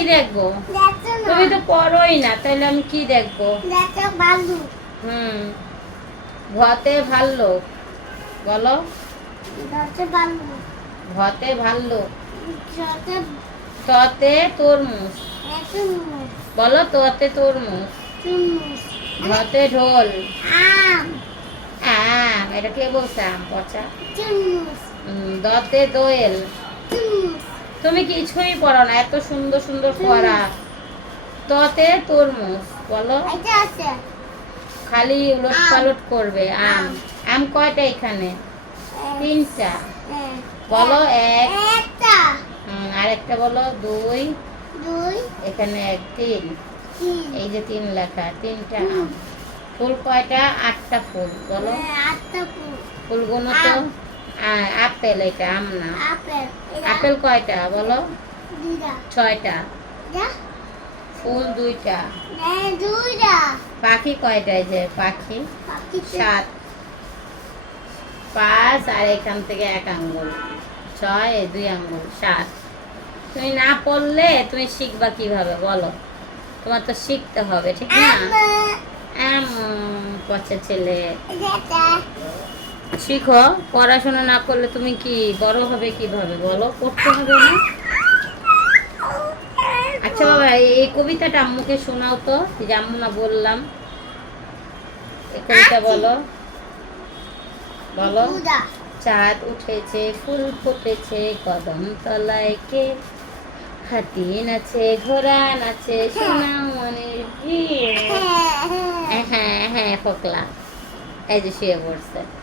কি দেখব? তুমি তো পড়োই না তাহলে আমি কি দেখব? হুম। ঘতে ভাল্লুক বলো। ঘতে ভাল্লুক ততে তরমুজ। বলো ততে তরমুজ। ঘতে ঢোল। আম। এটা কে বলছে? আম পচা। দতে দোয়েল। তুমি কিছুই পড়ো না এত সুন্দর সুন্দর পড়া। ততে তরমুজ বলো। খালি উলট পালট করবে আম। আম। কয়টা এখানে? তিনটা। বলো এক। আরেকটা বলো দুই। দুই। এখানে এক তিন। এই যে তিন লেখা তিনটা আম। ফুল কয়টা? আটটা ফুল বলো। আটটা ফুল। ফুলগুলো তো। আপেল এটা আম না? আপেল আপেল কয়টা বলো? দুইটা। ছয়টা। ফুল দুইটা। দুইটা। পাখি কয়টা যে পাখি? সাত। পাঁচ আর এখান থেকে এক আঙ্গুল। ছয় দুই আঙ্গুল। সাত। তুমি না পড়লে তুমি শিখবা কীভাবে বলো। তোমার তো শিখতে হবে ঠিক না? এমন পচা ছেলে। শিখো পড়াশোনা না করলে তুমি কি বড় হবে কীভাবে? বলো পড়তে হবে না? আচ্ছা বাবা এই- কবিতাটা আম্মুকে শোনাও তো যে আম্মু না বললাম। এই কবিতা বলো। বলো। চাঁদ উঠেছে ফুল ফুটেছে কদম তলায় কে? হাতি নাচে ঘোড়া নাচে সোনা মনের ভিড়। হ্যাঁ হ্যাঁ ফকলা। এই যে শুয়ে পড়ছে।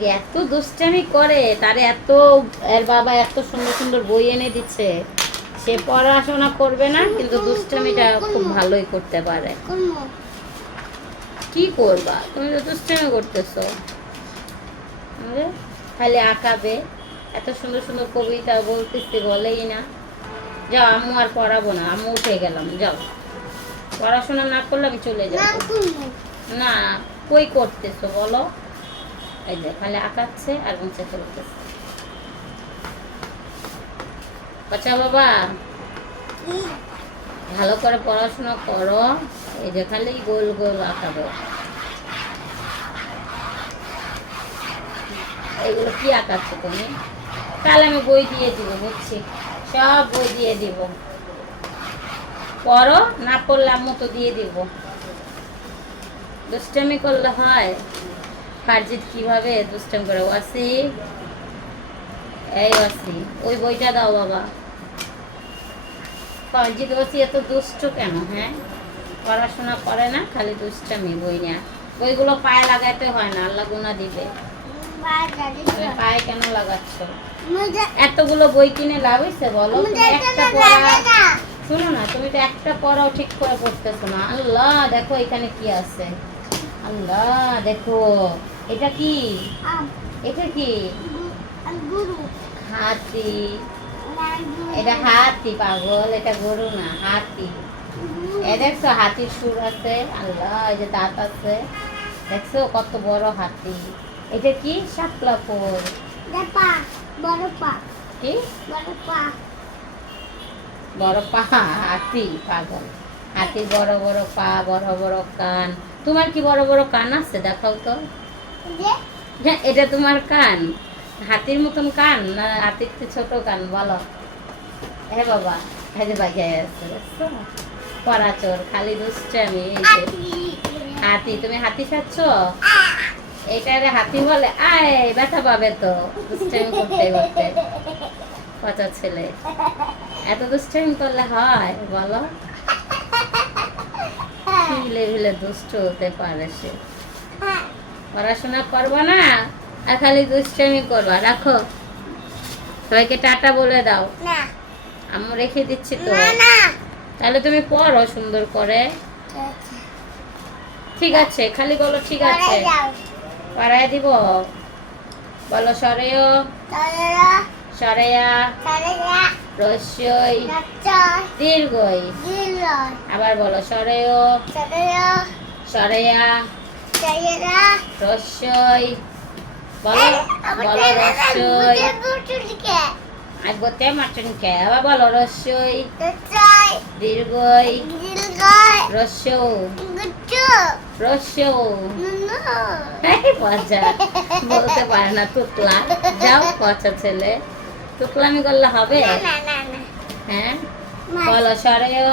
এত দুষ্টামি করে তার এত এর বাবা এত সুন্দর সুন্দর বই এনে দিচ্ছে। সে পড়াশোনা করবে না কিন্তু দুষ্টামিটা খুব ভালোই করতে পারে। কি করবা? তুমি তো দুষ্টামি করতেছো? খালি আঁকাবে। এত সুন্দর সুন্দর কবিতা বলতেছি বলেই না। যাও আম্মু আর পড়াবো না। আম্মু উঠে গেলাম যাও। পড়াশোনা না করলে আমি চলে যাব। না কই করতেছো বলো? এই যে খালি আঁকাচ্ছে আর মুছে ফেলতেছে বাচ্চা বাবা, ভালো করে পড়াশোনা করো। এই যে খালি গোল গোল আঁকাবো। এগুলো কি আঁকাচ্ছ তুমি? তাহলে আমি বই দিয়ে দিব, বুঝছি। সব বই দিয়ে দিব। পড়ো, না পড়লে আম্মু তো দিয়ে দিব। দুষ্টামি করলে হয়। ফারজিৎ কীভাবে দুষ্টাম করে? ওয়াসি এই ওয়াসি ওই বইটা দাও বাবা। ফারজিৎ ওয়াসি এত দুষ্ট কেন হ্যাঁ? পড়াশোনা করে না খালি দুষ্টামি বই না বইগুলো পায়ে লাগাইতে হয় না আল্লাহ গুনা দিবে। পায়ে কেন লাগাচ্ছ? এতগুলো বই কিনে লাভ হয়েছে বলো? একটা পড়া শোনো না তুমি তো একটা পড়াও ঠিক করে পড়তেছো না। আল্লাহ দেখো এখানে কি আছে। আল্লাহ দেখো। এটা কি? এটা কি? হাতি। এটা হাতি পাগল এটা গরু না হাতি। এ দেখছ হাতির সুর আছে আল্লাহ এই যে দাঁত আছে। দেখছ কত বড় হাতি। এটা কি? শাপলা ফুল। বড় পা। কি? বড় পা। বড় পা হাতি পাগল। হাতির বড় বড় পা বড় বড় কান। তোমার কি বড় বড় কান আছে? দেখাও তো। হ্যাঁ এটা তোমার কান। হাতির মতন কান না হাতির ছোট কান? বলো। হ্যাঁ বাবা হ্যাঁ যে বাজায় আছে পরাচর খালি দুষ্টামি এই যে। হাতি তুমি হাতি খাচ্ছ এটারে হাতি বলে আয় ব্যথা পাবে তো। দুষ্টামি করতে করতে। পচা ছেলে। এত দুষ্টামি করলে হয় বলো। কি লেভেলে দুষ্ট হতে পারে সে। পড়াশোনা করব না আর খালি দুষ্টামি করবা রাখো। সবাইকে টাটা বলে দাও। না। আম্মু রেখে দিচ্ছি তো। তাহলে তুমি পড়ো সুন্দর করে। ঠিক আছে খালি বলো ঠিক আছে। পাড়ায় দিব। বলো সরেয়। সরেয়া। রস্যই। দীর্ঘই। আবার বলো সরেয় তারা সরেয়া। তারা রস্যই বলো বলো আইবতে মাটন আবার বলো. দীর্ঘই. রস্য রস্য পচা বলতে পারে না তুতলা। যাও পচা ছেলে। তুতলামি করলে হবে. হ্যাঁ. বলো সরেও।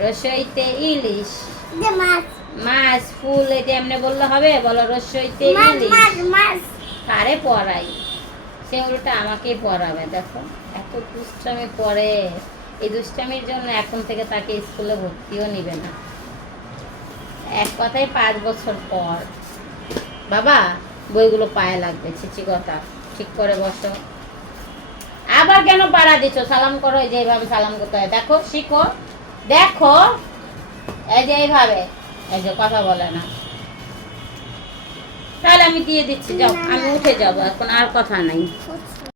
রসইতে ইলিশ। mas. মাছ ফুল এটা এমনি বললে হবে বলো রসইতে. কারে পড়াই সে উল্টা আমাকেই পড়াবে দেখো। এত দুষ্টামি পড়ে এই দুষ্টামির জন্য এখন থেকে তাকে স্কুলে ভর্তিও নিবে না। এক কথায় পাঁচ বছর পর। বাবা বইগুলো পায়ে লাগবে ছিচি কথা। ঠিক করে বসো। আবার কেন পাড়া দিচ্ছ সালাম করো এই যে এইভাবে সালাম করতে হয়। দেখো শিখো। দেখো। এই যে এইভাবে। যে কথা বলে না তাহলে আমি দিয়ে দিচ্ছি, যাও, আমি উঠে যাব, এখন আর কথা নাই.